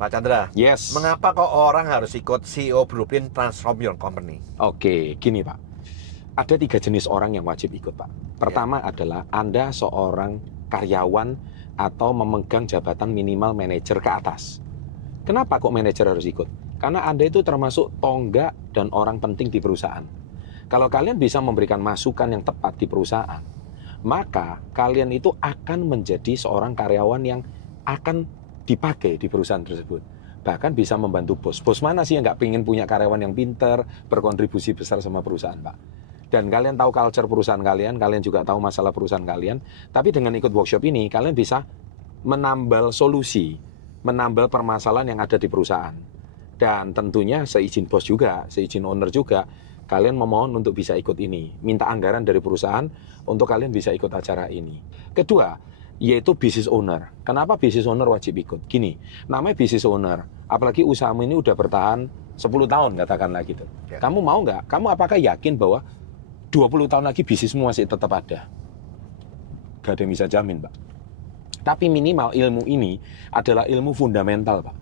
Pak Chandra, Yes. mengapa kok orang harus ikut CEO Blueprint Transform Your Company? Oke, gini Pak. Ada 3 jenis orang yang wajib ikut Pak. Pertama adalah Anda seorang karyawan atau memegang jabatan minimal manajer ke atas. Kenapa kok manajer harus ikut? Karena Anda itu termasuk tonggak dan orang penting di perusahaan. Kalau kalian bisa memberikan masukan yang tepat di perusahaan, maka kalian itu akan menjadi seorang karyawan yang akan dipakai di perusahaan tersebut. Bahkan bisa membantu bos. Bos mana sih yang nggak pengen punya karyawan yang pinter, berkontribusi besar sama perusahaan, Pak? Dan kalian tahu culture perusahaan kalian juga tahu masalah perusahaan kalian. Tapi dengan ikut workshop ini, kalian bisa menambal solusi, menambal permasalahan yang ada di perusahaan. Dan tentunya seizin bos juga, seizin owner juga, kalian memohon untuk bisa ikut ini. Minta anggaran dari perusahaan untuk kalian bisa ikut acara ini. Kedua, yaitu business owner. Kenapa business owner wajib ikut? Gini, namanya business owner, apalagi usahamu ini udah bertahan 10 tahun katakanlah gitu. Ya. Kamu mau nggak? Kamu apakah yakin bahwa 20 tahun lagi bisnismu masih tetap ada? Gak ada yang bisa jamin, Pak. Tapi minimal ilmu ini adalah ilmu fundamental, Pak.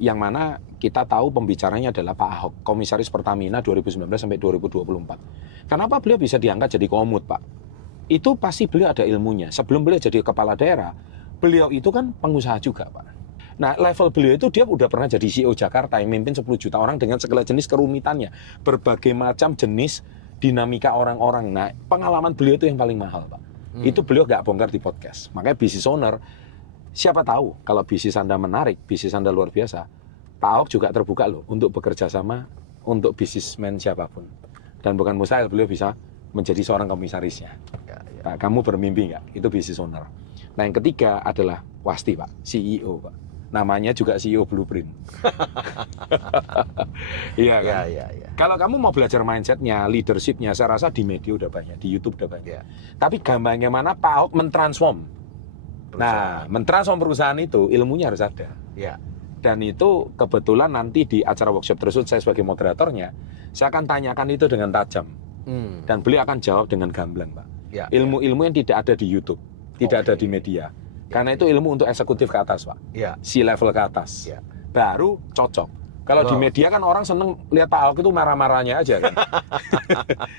Yang mana kita tahu pembicaranya adalah Pak Ahok, Komisaris Pertamina 2019 sampai 2024. Kenapa beliau bisa diangkat jadi komut, Pak? Itu pasti beliau ada ilmunya. Sebelum beliau jadi kepala daerah, beliau itu kan pengusaha juga, Pak. Nah, level beliau itu dia udah pernah jadi CEO Jakarta yang memimpin 10 juta orang dengan segala jenis kerumitannya. Berbagai macam jenis dinamika orang-orang. Nah, pengalaman beliau itu yang paling mahal, Pak. Itu beliau nggak bongkar di podcast. Makanya business owner, siapa tahu kalau bisnis Anda menarik, bisnis Anda luar biasa, Pak Ahok juga terbuka loh untuk bekerja sama untuk bisnismen siapapun. Dan bukan mustahil beliau bisa menjadi seorang komisarisnya. Ya, ya. Pak, kamu bermimpi nggak? Itu business owner. Nah, yang ketiga adalah pasti, Pak, CEO, Pak. Namanya juga CEO Blueprint. Iya kan? Ya. Kalau kamu mau belajar mindsetnya, leadershipnya, saya rasa di media udah banyak, di YouTube udah banyak. Ya. Tapi gambarnya mana Pak Ahok mentransform. Nah, mentransform perusahaan itu ilmunya harus ada. Ya. Dan itu kebetulan nanti di acara workshop tersebut saya sebagai moderatornya, saya akan tanyakan itu dengan tajam. Dan beliau akan jawab dengan gamblang, Pak. Ya, Ilmu-ilmu yang tidak ada di YouTube, tidak ada di media. Karena itu ilmu untuk eksekutif ke atas, Pak. Ya. C-level ke atas. Ya. Baru cocok. Kalau di Loh. media kan orang seneng lihat Pak Ahok itu marah-marahnya aja kan.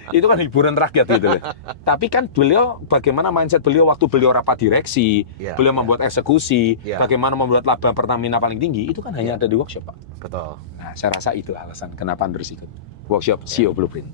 Itu kan hiburan rakyat gitu loh. Tapi kan beliau, bagaimana mindset beliau waktu beliau rapat direksi, Ya, beliau ya. membuat eksekusi, Ya. bagaimana membuat laba Pertamina paling tinggi, itu kan hanya ada di workshop, Pak. Betul. Nah, saya rasa itu alasan kenapa Anda harus ikut workshop CEO Blueprint.